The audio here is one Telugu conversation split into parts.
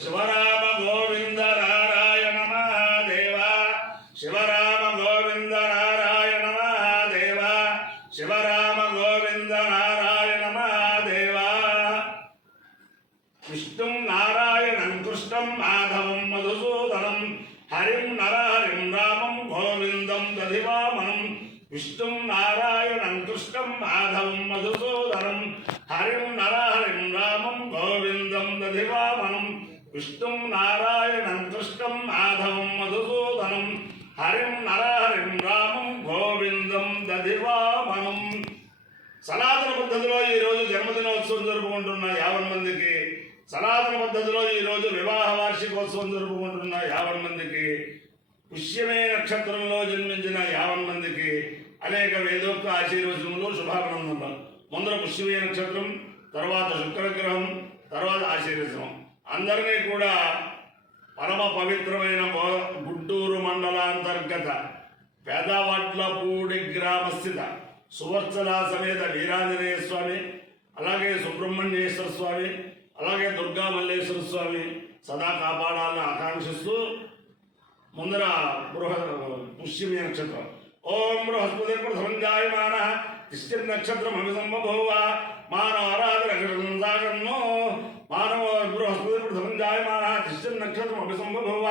शिवराम गोविंद नारायण महादेव शिवराम गोविंद नारायण महादेव शिवराम गोविंद नारायण महादेव विष्णुं नारायणं कृष्णं माधवं मधुसूदनं हरिं नरहरिं रामं गोविंदं दधिवामनं विष्णुं नारायणं कृष्णं माधवं मधुसूदनं हरिं नरहरिं रामं गोविंदं दधिवामनं विष्णुं नारायणं कृष्णं माधवं मधुसूदनं हरिं नरहरिं रामं गोविंदं दधिवामनं సనాతన పద్ధతిలో ఈ రోజు జన్మదినోత్సవం జరుపుకుంటున్న 50 మందికి, సనాతన పద్ధతిలో ఈ రోజు వివాహ వార్షికోత్సవం జరుపుకుంటున్న 50 మందికి, పుష్యమే నక్షత్రంలో జన్మించిన 50 మందికి అనేక వేదోక్త ఆశీర్వచనములు, శుభాభినందనలు. ముందర పుష్యమే నక్షత్రం, తర్వాత శుక్రగ్రహం, తర్వాత ఆశీర్వచనం. అందరినీ కూడా పరమ పవిత్రమైన గుంటూరు మండలాంతర్గత పెదవడ్లపూడి గ్రామస్థిత సువర్చల సమేత వీరాంజనేయ స్వామి, అలాగే సుబ్రహ్మణ్యేశ్వర స్వామి, అలాగే దుర్గా మల్లేశ్వర స్వామి సదా కాపాడాలని ఆకాంక్షిస్తూ ముందర పుష్యమి నక్షత్రం. ఓం బృహస్పతి ప్రథమంజాయమాన తిష్ఠిర్ నక్షత్రం అభిసంబభూవ మానవ ఆరాధనో మానవ బృహస్పతి ప్రథమంజాయమాన తిష్ఠిర్ నక్షత్రం అభిసంబభూవ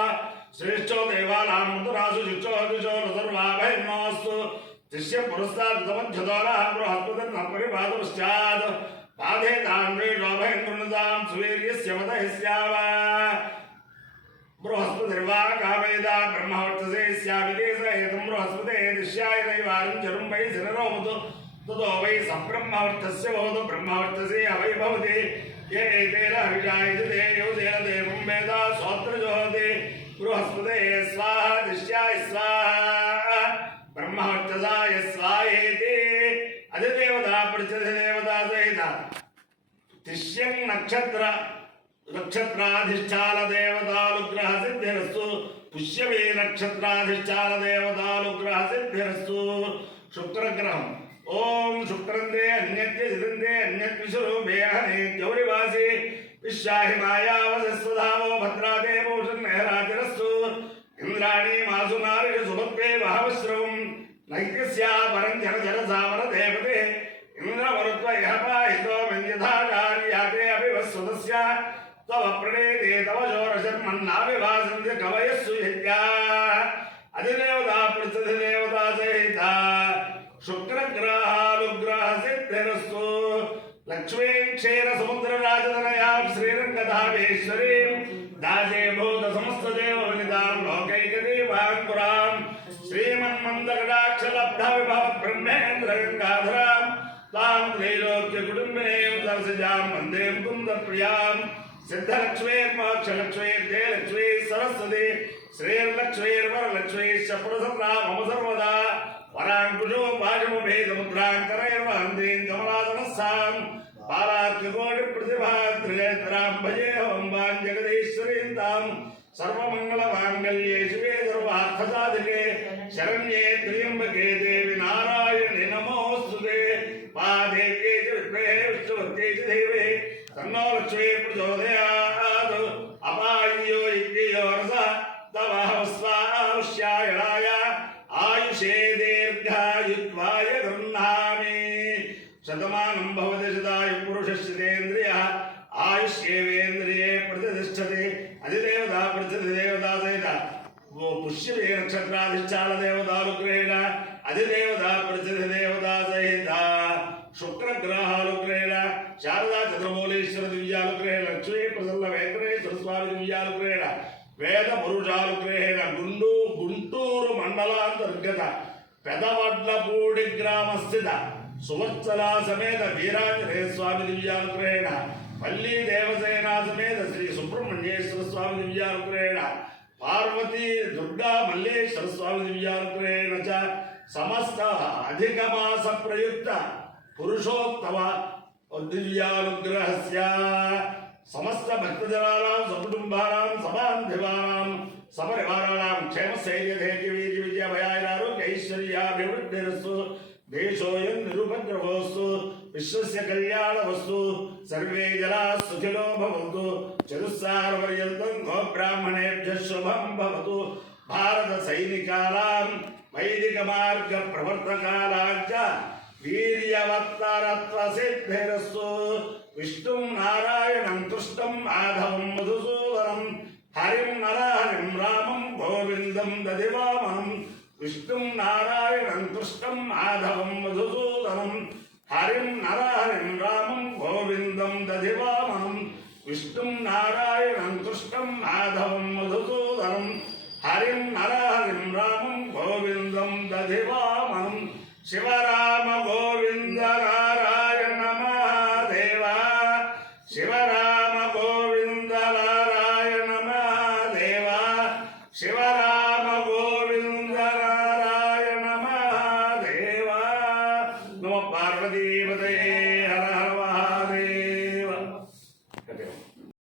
శ్రేష్ఠో దేవానాం మధురాసు శిక్షో దిశో సర్వాభైర్నోస్తు शिष्य पुरस्ताद् बृहस्पतिर्नपरिपादपश्चात् पादे तान्वेषोभयन्दृणतां सुवीर्यस्य मतः स्याव बृहस्पतिर्वा कामयदा ब्रह्मवर्चसे स्याविदेशहेतुं बृहस्पते दिश्याय नैवारिं चरुं वै शिररोमुतु ततो वै सब्रह्मवर्चस्य भवतु ब्रह्मवर्चसे अवै भवति ये एतेन हविषायजते योजेन देवं वेद स्वोत्रजोहते बृहस्पते स्वाहा दिश्याय स्वाहा ब्रह्मवर्चसाय स्वाहेति अधिदेवता प्रत्यधिदेवता सहित तिष्यं नक्षत्राधिष्ठान देवतानुग्रह सिद्धिरस्तु पुष्यमे नक्षत्राधिष्ठान देवतानुग्रह सिद्धिरस्तु शुक्रग्रहं ओम शुक्रंदे अन्यत्य जिदंदे अन्यत्विशरूपे हने गौरिवासी विश्वाहि मायावसस्वधावो भद्रादे भूषण मेहरातिरस्तु इंद्राणी मासुनारि सुभद्रे महावश्रवं नैत्यस्या परं जन सामर देवते इंद्रवरुत्व यहपाहितो मन्यथाचार्याते अभिवस्वतस्य तव प्रणेते तव शोरशर्मन्नाभिभासन्त्य कवयस्सु यज्ञा अधिदेवता प्रतिदेवता सहित शुक्रग्रहानुग्रह सिद्धिरस्तु लक्ष्मी क्षीर समुद्र राजतनया श्रीरंगधामेश्वरीं दासे भूत समस्त देव वनितां लोकैकदेवाङ्कुरां श्रीमन्मन्दकटाक्षलब्ध विभव ब्रह्मेन्द्र गंगाधरां तां त्रैलोक्य कुटुम्बिनीं सरसिजां वन्दे मुकुन्दप्रियां सिद्धलक्ष्मीर्मोक्षलक्ष्मीर्ते लक्ष्मी सरस्वती श्रीर्लक्ष्मीर्वरलक्ष्मी शप्रसन्ना मम सर्वदा वराङ्कुशो पाशमुभेदमुद्राङ्करैर्वहन्तीं कमलासनस्सां बालार्ककोटिप्रतिभात्रिजयतरां भजेऽहं वां जगदीश्वरीं तां सर्वमङ्गलमाङ्गल्ये शिवे सर्वार्थसाधिके शरण्ये त्र्यम्बके देवी नारायणे नमोऽस्तुते पादेव्ये च विद्महे विष्णुपत्न्यै च धीमहि तन्नो लक्ष्मी प्रचोदयात् अपाय्यो यज्ञयो रसः तव हवस्वावश्यायणाय आयुषे दीर्घायुत्वाय गृह्णामि शतमानं भवति शतायुः पुरुषस्येन्द्रियः आयुष्येवेन्द्रिये प्रतिष्ठते अधिदेवता प्रतिदेवता सहित पुष्यमे नक्षत्राधिष्ठान देवतानुग्रहेण अधिदेवता प्रतिदेवता सहित शुक्रग्रहानुग्रहेण शारदा चंद्रमौलीश्वर दिव्यानुग्रहेण लक्ष्मी प्रसन्न वेंकटेश्वर स्वामी दिव्यानुग्रहेण वेद पुरुषानुग्रहेण गुंटूरु मंडलांतर्गत पेदवड्लपूडि ग्रामस्थित सुवर्चला समेत वीरांजनेय स्वामी दिव्यानुग्रहेण पल्ली देवसेना समेत श्री सुब्रह्मण्येश्वर स्वामी दिव्यानुग्रहेण पार्वती दुर्गा मल्लेश्वर स्वामी दिव्यानुग्रहेण च समस्त अधिकमास प्रयुक्त पुरुषोत्तम दिव्यानुग्रहस्य समस्त भक्तजनानां सकुटुम्बानां सबान्धवानां सपरिवाराणां क्षेमस्थैर्यधैर्य वीर्य विजय भयारोग्य ऐश्वर्याभिवृद्धिरस्तु देशोऽयं निरुपद्रवोऽस्तु విశ్వస్య కళ్యాణవస్తు సర్వే జనాః సుఖినో భవంతు చతుస్సారపర్యంతం గో బ్రాహ్మణేభ్యః శుభం భవతు భారత సైనికానాం వైదిక మార్గ ప్రవర్తకానాంచ వీర్యవత్తరత్వ సిద్ధిరస్తు విష్ణుం నారాయణం కృష్ణం మాధవం మధుసూదనం హరిం నరహరిం రామం గోవిందం దదివామనం విష్ణుం నారాయణం కృష్ణం మాధవం మధుసూదనం హరిం నరహరిం రామం గోవిందం దదివామనం విష్ణుం నారాయణం కృష్ణం మాధవం మధుసూదనం హరిం నరహరిం రామం గోవిందం దదివామనం శివరా